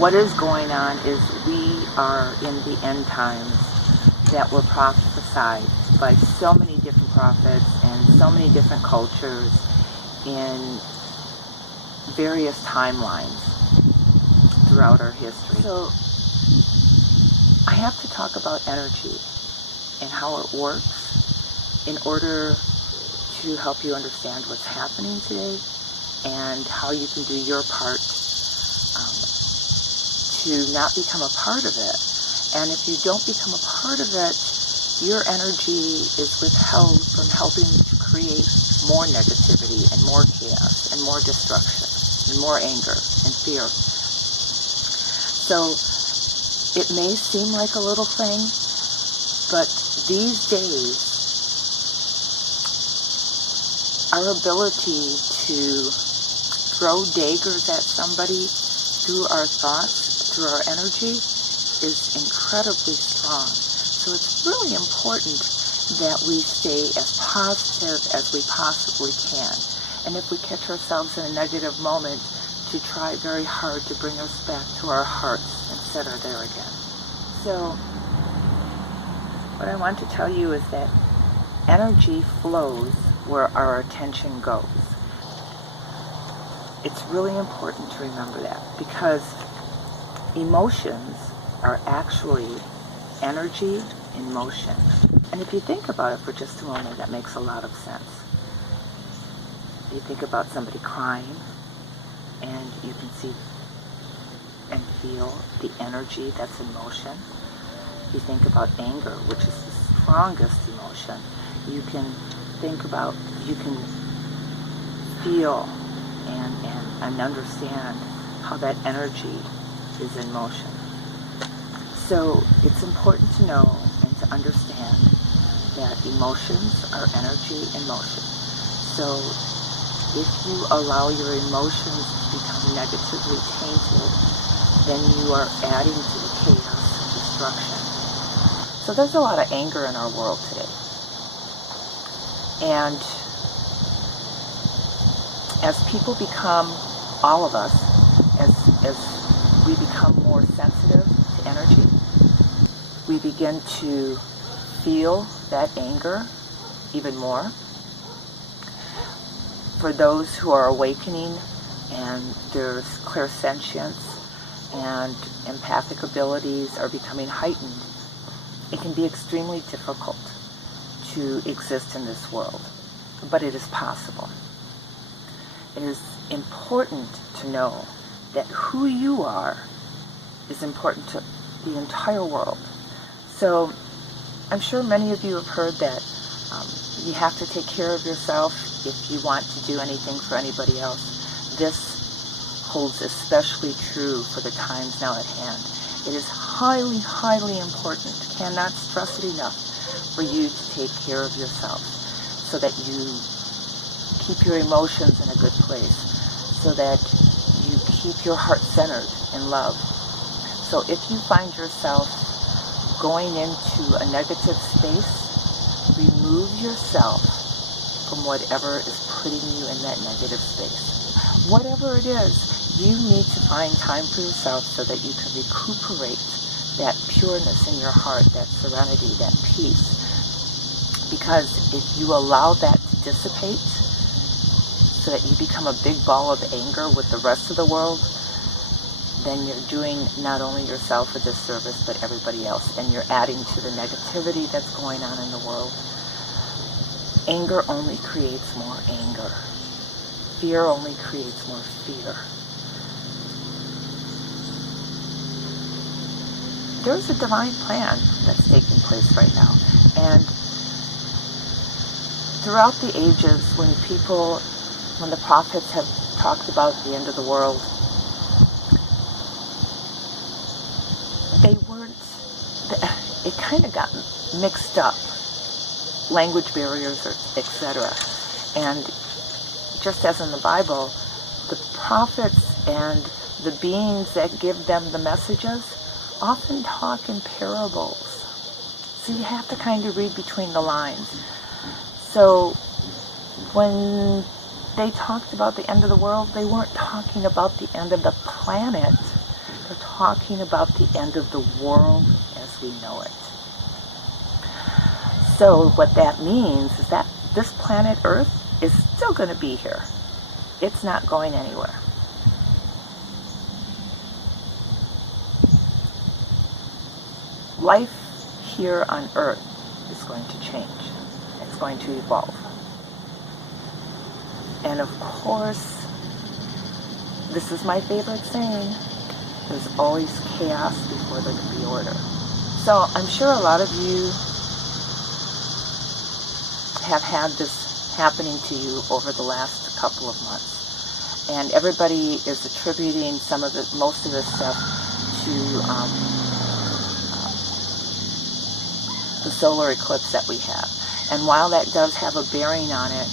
What is going on is we are in the end times that were prophesied by so many different prophets and so many different cultures in various timelines throughout our history. So I have to talk about energy and how it works in order to help you understand what's happening today and how you can do your part to not become a part of it. And if you don't become a part of it, your energy is withheld from helping to create more negativity and more chaos and more destruction and more anger and fear. So it may seem like a little thing, but these days our ability to throw daggers at somebody through our thoughts, through our energy, is incredibly strong. So it's really important that we stay as positive as we possibly can. And if we catch ourselves in a negative moment, to try very hard to bring us back to our hearts and set her there again. So what I want to tell you is that energy flows where our attention goes. It's really important to remember that, because emotions are actually energy in motion. And if you think about it for just a moment, that makes a lot of sense. You think about somebody crying, and you can see and feel the energy that's in motion. You think about anger, which is the strongest emotion. You can feel and understand how that energy is in motion. So it's important to know and to understand that emotions are energy in motion. So if you allow your emotions to become negatively tainted, then you are adding to the chaos and destruction. So there's a lot of anger in our world today. And as people become, all of us, as we become more sensitive to energy, we begin to feel that anger even more. For those who are awakening and their clairsentience and empathic abilities are becoming heightened, it can be extremely difficult to exist in this world, but it is possible. It is important to know that who you are is important to the entire world. So I'm sure many of you have heard that you have to take care of yourself if you want to do anything for anybody else. This holds especially true for the times now at hand. It is highly, highly important, cannot stress it enough, for you to take care of yourself so that you keep your emotions in a good place, so that you keep your heart centered in love. So if you find yourself going into a negative space, remove yourself from whatever is putting you in that negative space. Whatever it is, you need to find time for yourself so that you can recuperate that pureness in your heart, that serenity, that peace. Because if you allow that to dissipate, so that you become a big ball of anger with the rest of the world, then you're doing not only yourself a disservice, but everybody else, and you're adding to the negativity that's going on in the world. Anger only creates more anger. Fear only creates more fear. There's a divine plan that's taking place right now, and throughout the ages, when the prophets have talked about the end of the world, it kind of got mixed up, language barriers, etc. And just as in the Bible, the prophets and the beings that give them the messages often talk in parables. So you have to kind of read between the lines. So when they talked about the end of the world, they weren't talking about the end of the planet. We're talking about the end of the world as we know it. So what that means is that this planet Earth is still going to be here. It's not going anywhere. Life here on Earth is going to change. It's going to evolve. And of course, this is my favorite saying, there's always chaos before there can be order. So I'm sure a lot of you have had this happening to you over the last couple of months. And everybody is attributing most of this stuff to the solar eclipse that we have. And while that does have a bearing on it,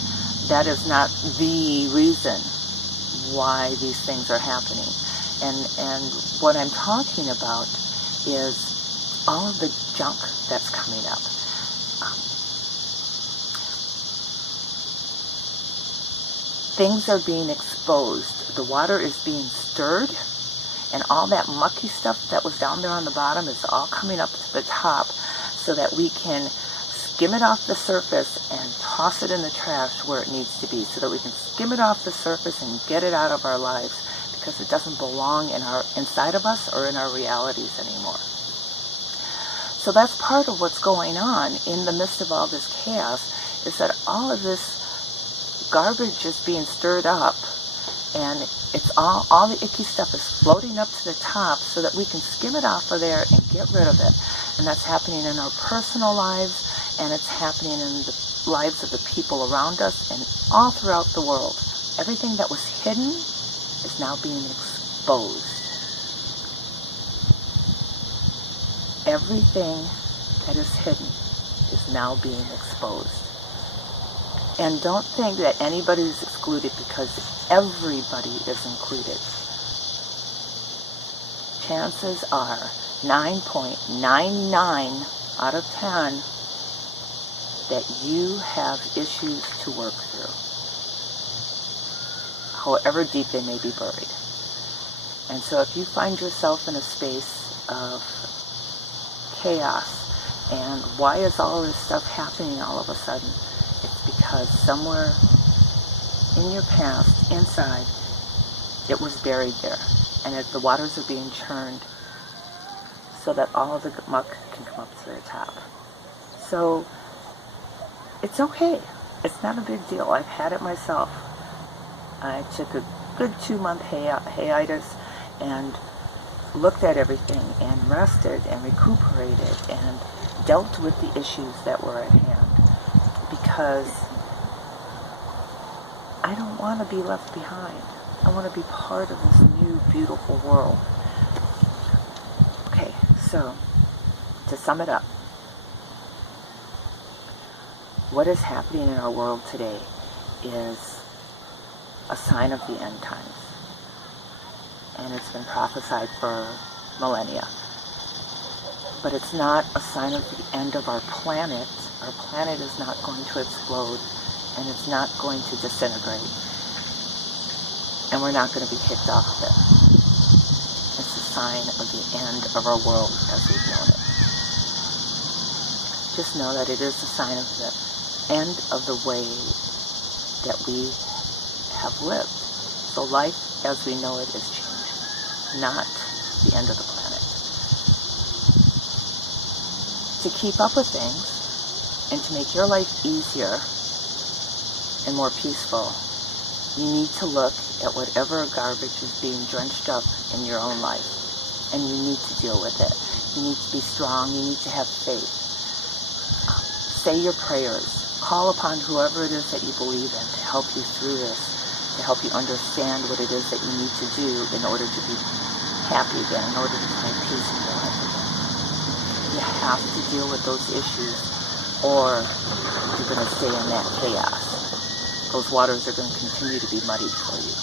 that is not the reason why these things are happening. And what I'm talking about is all of the junk that's coming up. Things are being exposed. The water is being stirred, and all that mucky stuff that was down there on the bottom is all coming up to the top so that we can skim it off the surface and toss it in the trash where it needs to be, so that we can skim it off the surface and get it out of our lives, because it doesn't belong inside of us or in our realities anymore. So that's part of what's going on in the midst of all this chaos, is that all of this garbage is being stirred up, and it's all the icky stuff is floating up to the top so that we can skim it off of there and get rid of it. And that's happening in our personal lives, and it's happening in the lives of the people around us and all throughout the world. Everything that was hidden is now being exposed. Everything that is hidden is now being exposed. And don't think that anybody is excluded, because everybody is included. Chances are 9.99 out of 10 that you have issues to work through, however deep they may be buried. And so if you find yourself in a space of chaos, and why is all this stuff happening all of a sudden? It's because somewhere in your past, inside, it was buried there. And as the waters are being churned so that all of the muck can come up to the top. So it's okay. It's not a big deal. I've had it myself. I took a good 2-month hiatus and looked at everything and rested and recuperated and dealt with the issues that were at hand. Because I don't want to be left behind. I want to be part of this new, beautiful world. Okay, so to sum it up, what is happening in our world today is a sign of the end times. And it's been prophesied for millennia. But it's not a sign of the end of our planet. Our planet is not going to explode, and it's not going to disintegrate. And we're not going to be kicked off of it. It's a sign of the end of our world as we've known it. Just know that it is a sign of the end of the way that we have lived. So life as we know it is changing, not the end of the planet. To keep up with things, and to make your life easier and more peaceful, you need to look at whatever garbage is being drenched up in your own life, and you need to deal with it. You need to be strong. You need to have faith. Say your prayers. Call upon whoever it is that you believe in to help you through this, to help you understand what it is that you need to do in order to be happy again, in order to find peace in your life again. You have to deal with those issues, or you're going to stay in that chaos. Those waters are going to continue to be muddied for you.